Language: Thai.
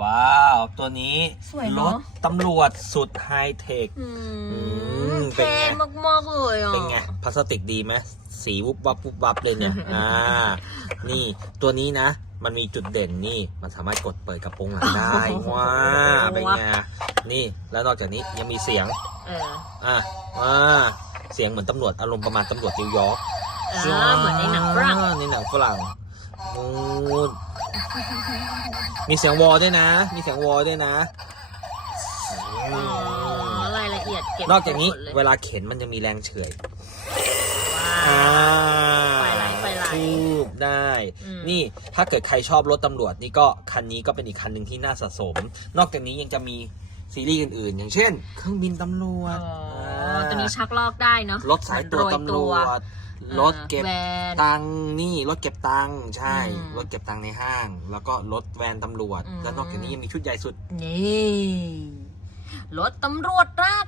ว้าว ตัวนี้สวยรเนอะถตำรวจสุดไฮเทค อืมมเป็นเท่ไง มากๆเลยอะ เป็นไงพลาสติกดีไหมสีวุบวับวุบวับเลยเนี่ย อ่า นี่ตัวนี้นะ มันมีจุดเด่นนี่มันสามารถกดเปิดกระโปรงหลังได้ ว้าเป็นไงนี่แล้วนอกจากนี้ยังมีเสียง เอออะว้าเสียงเหมือนตำรวจอารมณ์ประมาณตำรวจนิวยอร์กเออเหมือนในหนังฝรั่งอ่าในหนังฝรั่งนู่น มีเสียงวอลด้วยนะ มีเสียงวอลด้วยนะอ๋อรายละเอียดเก็บนอกจากนี้หมดเลยเวลาเข็นมันจะมีแรงเฉื่อยว้าอ่าวไฟไหลไฟไหล ทูบได้ อืม นี่ถ้าเกิดใครชอบรถตำรวจนี่ก็คันนี้ก็เป็นอีกคันหนึ่งที่น่าสะสม นอกจากนี้ยังจะมีซีรีส์อื่นๆ อย่างเช่น เครื่องบินตำรวอ๋จอ ตัวนี้ชักลอกได้เนาะรถสายตรวจตำรวจรถเก็บแวนตังค์นี่รถเก็บตังค์ใช่อืมรถเก็บตังค์ในห้าง แล้วก็รถแวนตำรวจอืมแล้วนอกจากนี้ยังมีชุดใหญ่สุดนี่รถตำรวจรากเรือ